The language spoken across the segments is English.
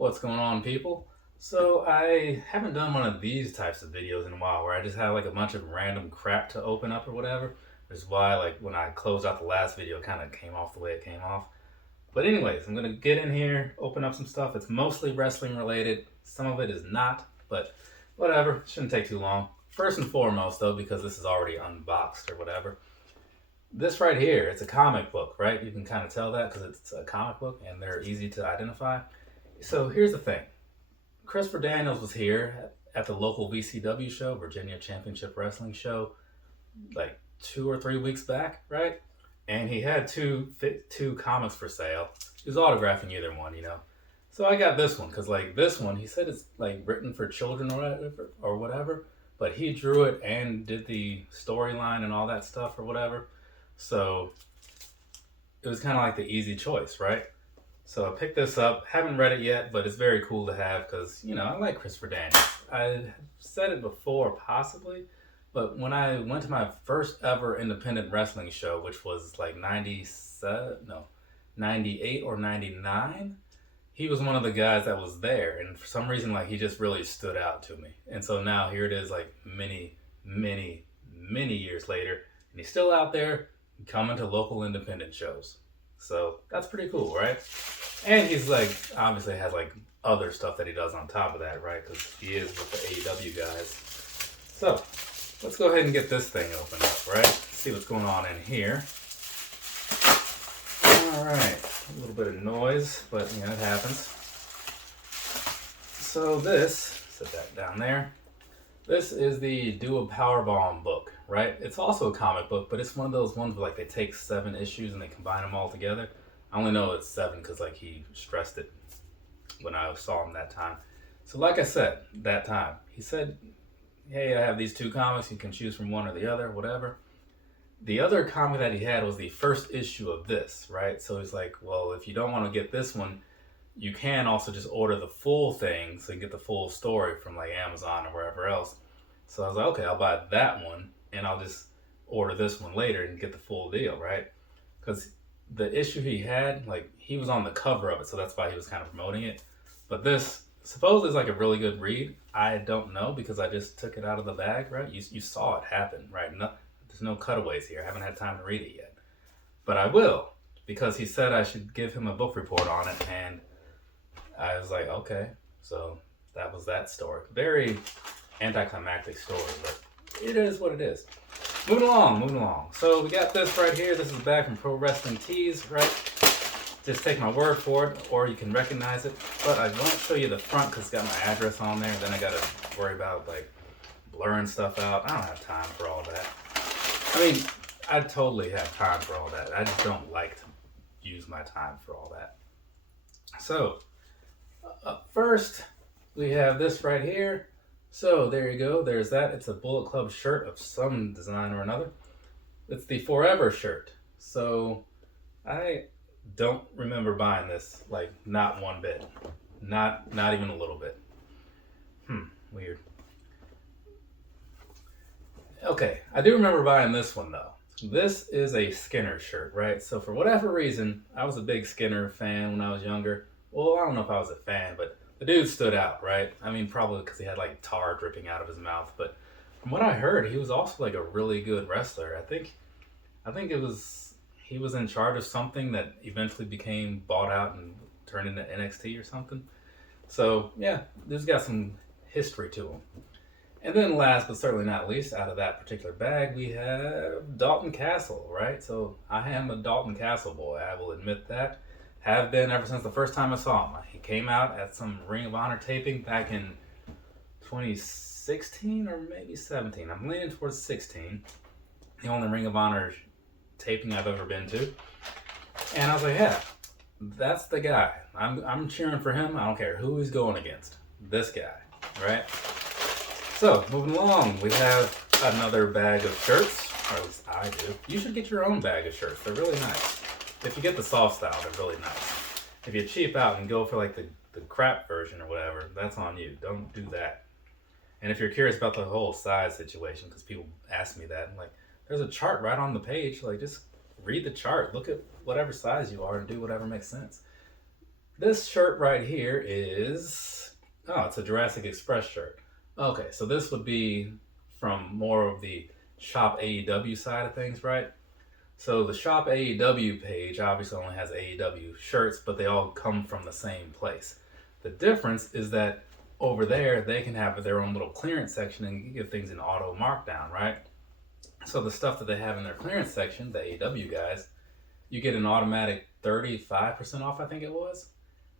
What's going on, people? So I haven't done one of these types of videos in a while where I just have like a bunch of random crap to open up or whatever. Which is why like when I closed out the last video it kind of came off the way it came off. But anyways, I'm gonna get in here, open up some stuff. It's mostly wrestling related. Some of it is not, but whatever. Shouldn't take too long. First and foremost though, because this is already unboxed or whatever. This right here, it's a comic book, right? You can kind of tell that because it's a comic book and they're easy to identify. So here's the thing. Christopher Daniels was here at the local VCW show, Virginia Championship Wrestling show, like 2 or 3 weeks back, right? And he had two comics for sale. He was autographing either one. So I got this one because like this one, he said it's like written for children or whatever, but he drew it and did the storyline and all that stuff or whatever. So it was kind of like the easy choice, right? So I picked this up. Haven't read it yet, but it's very cool to have because, I like Christopher Daniels. I said it before, possibly, but when I went to my first ever independent wrestling show, which was like 98 or 99, he was one of the guys that was there. And for some reason, like he just really stood out to me. And so now here it is like many, many, many years later, and he's still out there coming to local independent shows. So that's pretty cool, right? And he's like, obviously has like other stuff that he does on top of that, right? Because he is with the AEW guys. So let's go ahead and get this thing opened up, right? See what's going on in here. All right, a little bit of noise, but it happens. So this, set that down there. This is the Do a Powerbomb book, right? It's also a comic book, but it's one of those ones where like they take 7 issues and they combine them all together. I only know it's 7 because like he stressed it when I saw him that time. So like I said, that time, he said, hey, I have these 2 comics. You can choose from one or the other, whatever. The other comic that he had was the first issue of this, right? So he's like, well, if you don't want to get this one, you can also just order the full thing so you get the full story from like Amazon or wherever else. So I was like, okay, I'll buy that one and I'll just order this one later and get the full deal, right? Because the issue he had, like he was on the cover of it, so that's why he was kind of promoting it. But this supposedly is like a really good read. I don't know because I just took it out of the bag, right? You saw it happen, right? No, there's no cutaways here. I haven't had time to read it yet. But I will, because he said I should give him a book report on it, and I was like, okay. So that was that story. Very anticlimactic story, but it is what it is. Moving along. So we got this right here. This is back from Pro Wrestling Tees, right? Just take my word for it, or you can recognize it. But I won't show you the front because it's got my address on there. Then I got to worry about like blurring stuff out. I don't have time for all that. I mean, I totally have time for all that. I just don't like to use my time for all that. So up first, we have this right here. So there you go. There's that. It's a Bullet Club shirt of some design or another. It's the Forever shirt. So I don't remember buying this, like not one bit. Not even a little bit. Weird. Okay, I do remember buying this one though. This is a Skinner shirt, right? So for whatever reason, I was a big Skinner fan when I was younger. Well, I don't know if I was a fan, but the dude stood out, right? I mean, probably because he had like tar dripping out of his mouth. But from what I heard, he was also like a really good wrestler. I think he was in charge of something that eventually became bought out and turned into NXT or something. So yeah, this got some history to him. And then last but certainly not least, out of that particular bag, we have Dalton Castle, right? So I am a Dalton Castle boy, I will admit that. Have been ever since the first time I saw him. He came out at some Ring of Honor taping back in 2016 or maybe 17. I'm leaning towards 16. The only Ring of Honor taping I've ever been to. And I was like, yeah, that's the guy. I'm cheering for him. I don't care who he's going against. This guy, right? So, moving along, we have another bag of shirts, or at least I do. You should get your own bag of shirts. They're really nice. If you get the soft style, they're really nice. If you cheap out and go for like the crap version or whatever, that's on you. Don't do that. And if you're curious about the whole size situation, because people ask me that, I'm like, there's a chart right on the page. Like, just read the chart. Look at whatever size you are and do whatever makes sense. This shirt right here is, oh, it's a Jurassic Express shirt. Okay, so this would be from more of the Shop AEW side of things, right? So the Shop AEW page obviously only has AEW shirts, but they all come from the same place. The difference is that over there, they can have their own little clearance section and get things in auto markdown, right? So the stuff that they have in their clearance section, the AEW guys, you get an automatic 35% off, I think it was.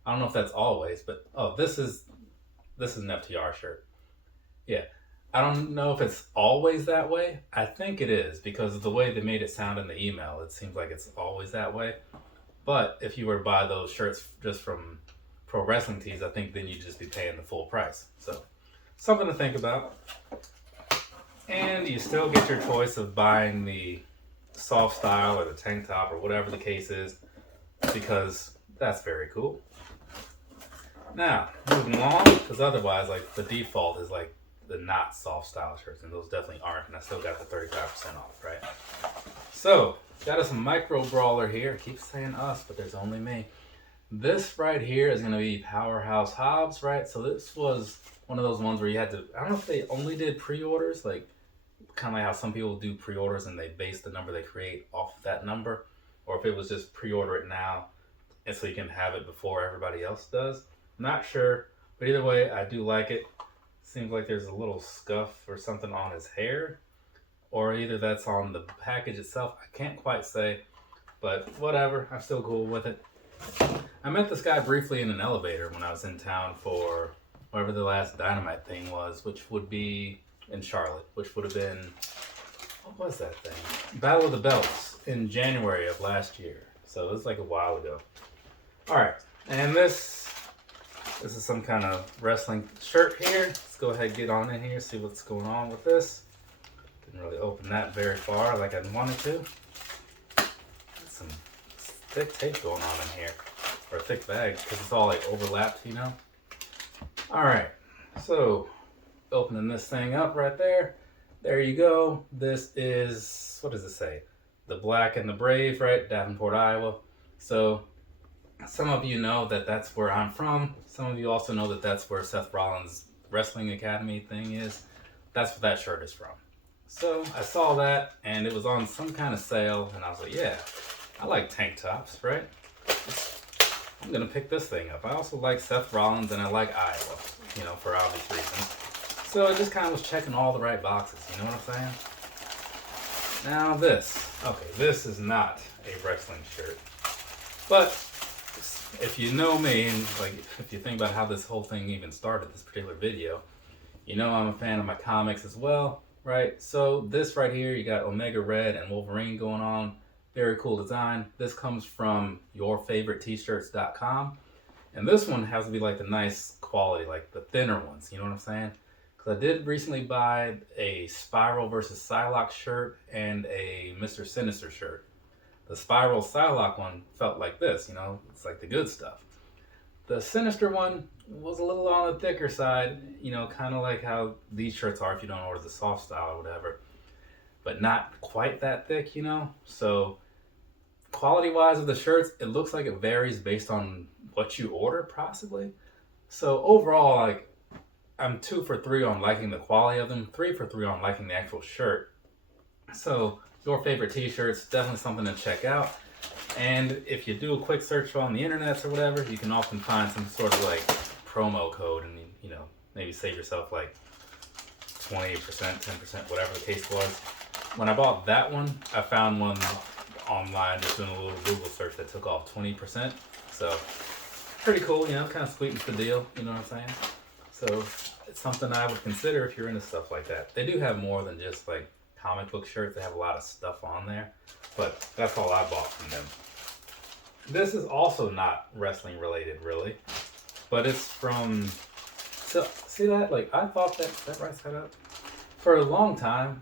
I don't know if that's always, but oh, this is an FTR shirt. Yeah. I don't know if it's always that way. I think it is because of the way they made it sound in the email. It seems like it's always that way. But if you were to buy those shirts just from Pro Wrestling Tees, I think then you'd just be paying the full price. So something to think about. And you still get your choice of buying the soft style or the tank top or whatever the case is, because that's very cool. Now, moving along, because otherwise, like, the default is like the not soft style shirts, and those definitely aren't, and I still got the 35% off, right? So, got us a micro brawler here. I keep saying us, but there's only me. This right here is going to be Powerhouse Hobbs, right? So this was one of those ones where you had to, I don't know if they only did pre-orders, like kind of like how some people do pre-orders and they base the number they create off of that number, or if it was just pre-order it now and so you can have it before everybody else does. I'm not sure, but either way, I do like it. Seems like there's a little scuff or something on his hair, or either that's on the package itself. I can't quite say, but whatever. I'm still cool with it. I met this guy briefly in an elevator when I was in town for whatever the last Dynamite thing was, which would be in Charlotte, which would have been, what was that thing? Battle of the Belts in January of last year. So it was like a while ago. All right, and this is some kind of wrestling shirt here. Let's go ahead and get on in here, see what's going on with this. Didn't really open that very far like I wanted to. Got some thick tape going on in here, or a thick bag, because it's all like overlapped, you know? All right, so opening this thing up right there. There you go. This is, what does it say? The Black and the Brave, right? Davenport, Iowa. So some of you know that that's where I'm from. Some of you also know that that's where Seth Rollins' Wrestling Academy thing is. That's what that shirt is from. So I saw that and it was on some kind of sale and I was like, yeah, I like tank tops, right? I'm gonna pick this thing up. I also like Seth Rollins and I like Iowa, you know, for obvious reasons. So I just kind of was checking all the right boxes, you know what I'm saying? Now this, okay, this is not a wrestling shirt, but if you know me, and like if you think about how this whole thing even started, this particular video, you know I'm a fan of my comics as well, right? So this right here, you got Omega Red and Wolverine going on. Very cool design. This comes from yourfavoriteshirts.com. And this one has to be like the nice quality, like the thinner ones, you know what I'm saying? Because I did recently buy a Spiral versus Psylocke shirt and a Mr. Sinister shirt. The Spiral Psylocke one felt like this, you know, it's like the good stuff. The Sinister one was a little on the thicker side, you know, kind of like how these shirts are if you don't order the soft style or whatever. But not quite that thick, you know? So quality-wise of the shirts, it looks like it varies based on what you order, possibly. So overall, like, I'm 2 for 3 on liking the quality of them, 3 for 3 on liking the actual shirt. So your favorite t-shirts, definitely something to check out. And if you do a quick search on the internet or whatever, you can often find some sort of like promo code and, you know, maybe save yourself like 20%, 10%, whatever the case was. When I bought that one, I found one online just doing a little Google search that took off 20%. So pretty cool, you know, kind of sweetens the deal, you know what I'm saying? So it's something I would consider if you're into stuff like that. They do have more than just like comic book shirts. They have a lot of stuff on there, but that's all I bought from them. This is also not wrestling related really, but it's from, so see that? Like I thought that right side up for a long time.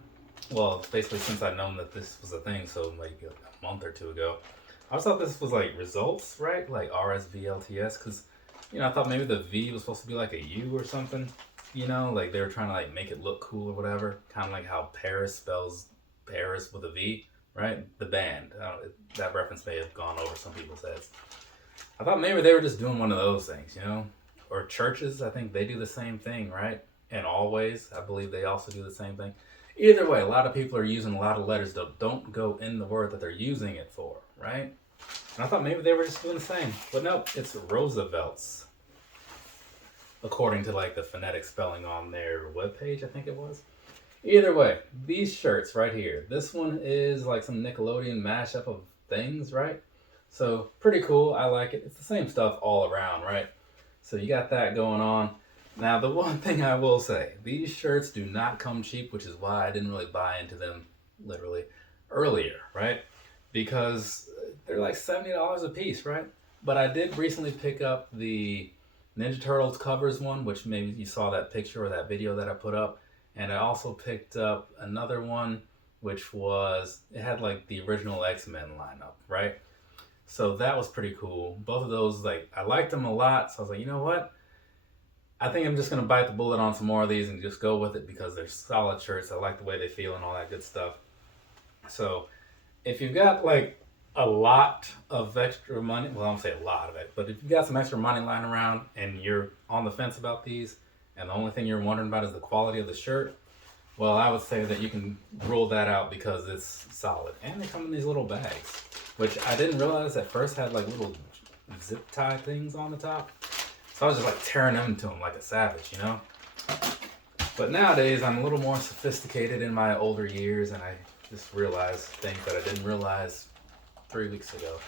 Well, basically since I've known that this was a thing, so like a month or two ago, I always thought this was like results, right? Like RSVLTS, because, you know, I thought maybe the V was supposed to be like a U or something, you know, like they were trying to like make it look cool or whatever, kind of like how Paris spells Paris with a V, right? The band, that reference may have gone over some people's heads. I thought maybe they were just doing one of those things, you know? Or churches, I think they do the same thing, right? And Always, I believe they also do the same thing. Either way, a lot of people are using a lot of letters that don't go in the word that they're using it for, right? And I thought maybe they were just doing the same. But no, it's Roosevelt's. According to like the phonetic spelling on their webpage, I think it was. Either way, these shirts right here. This one is like some Nickelodeon mashup of things, right? So pretty cool. I like it. It's the same stuff all around, right? So you got that going on. Now, the one thing I will say, these shirts do not come cheap, which is why I didn't really buy into them literally earlier, right? Because they're like $70 a piece, right? But I did recently pick up the Ninja Turtles covers one, which maybe you saw that picture or that video that I put up. And I also picked up another one, which was, it had like the original X-Men lineup, right? So that was pretty cool. Both of those, like, I liked them a lot. So I was like, you know what? I think I'm just going to bite the bullet on some more of these and just go with it because they're solid shirts. I like the way they feel and all that good stuff. So if you've got like a lot of extra money, well, I don't say a lot of it, but if you've got some extra money lying around and you're on the fence about these and the only thing you're wondering about is the quality of the shirt, well, I would say that you can rule that out because it's solid. And they come in these little bags, which I didn't realize at first had like little zip tie things on the top. So I was just like tearing them into them like a savage, you know? But nowadays I'm a little more sophisticated in my older years and I just realized things that I didn't realize 3 weeks ago.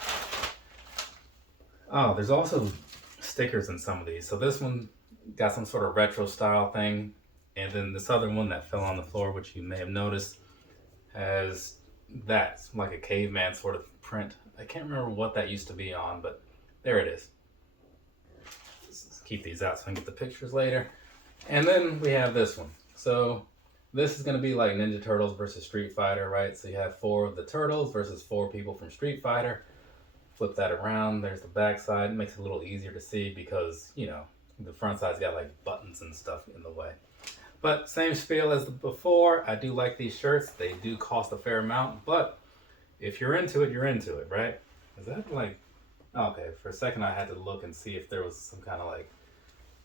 Oh, there's also stickers in some of these. So this one got some sort of retro style thing. And then this other one that fell on the floor, which you may have noticed, has that, like a caveman sort of print. I can't remember what that used to be on, but there it is. Let's keep these out so I can get the pictures later. And then we have this one. So this is going to be like Ninja Turtles versus Street Fighter, right? So you have 4 of the Turtles versus 4 people from Street Fighter. Flip that around. There's the back side. It makes it a little easier to see because, you know, the front side's got like buttons and stuff in the way. But same spiel as before. I do like these shirts. They do cost a fair amount, but if you're into it, you're into it, right? Is that like, okay, for a second I had to look and see if there was some kind of like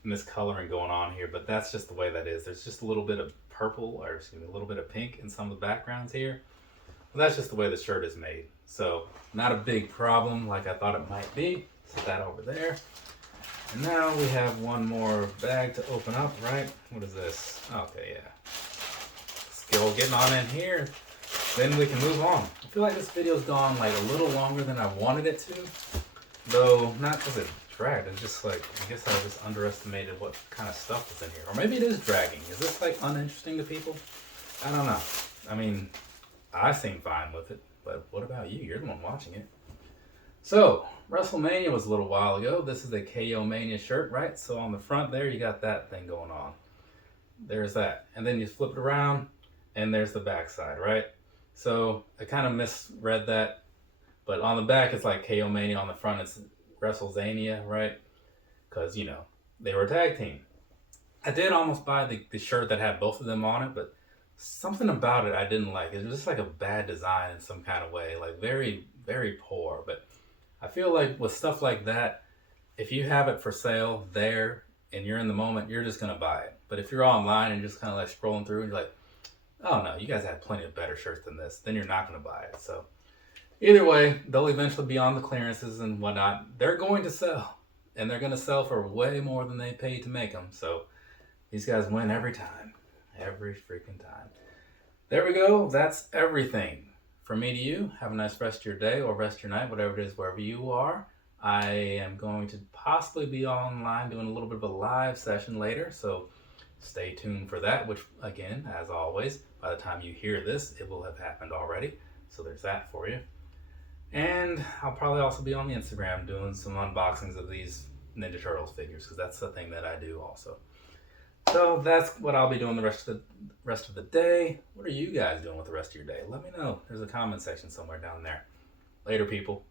miscoloring going on here, but that's just the way that is. There's just a little bit of purple, or excuse me, a little bit of pink in some of the backgrounds here. But that's just the way the shirt is made. So not a big problem like I thought it might be. Set that over there. And now we have one more bag to open up, right? What is this? Okay, yeah. Still getting on in here. Then we can move on. I feel like this video's gone like a little longer than I wanted it to. Though, not because it dragged. It's just like, I guess I just underestimated what kind of stuff is in here. Or maybe it is dragging. Is this like uninteresting to people? I don't know. I mean, I seem fine with it. But what about you? You're the one watching it. So, WrestleMania was a little while ago. This is a KO Mania shirt, right? So on the front there, you got that thing going on. There's that. And then you flip it around, and there's the back side, right? So I kind of misread that. But on the back, it's like KO Mania. On the front, it's WrestleZania, right? Because, you know, they were a tag team. I did almost buy the shirt that had both of them on it, but something about it I didn't like. It was just like a bad design in some kind of way. Like very, very poor. But I feel like with stuff like that, if you have it for sale there and you're in the moment, you're just going to buy it. But if you're online and just kind of like scrolling through and you're like, oh no, you guys have plenty of better shirts than this, then you're not going to buy it. So either way, they'll eventually be on the clearances and whatnot. They're going to sell, and they're going to sell for way more than they paid to make them. So these guys win every time, every freaking time. There we go. That's everything. From me to you, have a nice rest of your day or rest of your night, whatever it is, wherever you are. I am going to possibly be online doing a little bit of a live session later, so stay tuned for that, which, again, as always, by the time you hear this, it will have happened already. So there's that for you. And I'll probably also be on the Instagram doing some unboxings of these Ninja Turtles figures, because that's the thing that I do also. So that's what I'll be doing the rest of the day. What are you guys doing with the rest of your day? Let me know. There's a comment section somewhere down there. Later, people.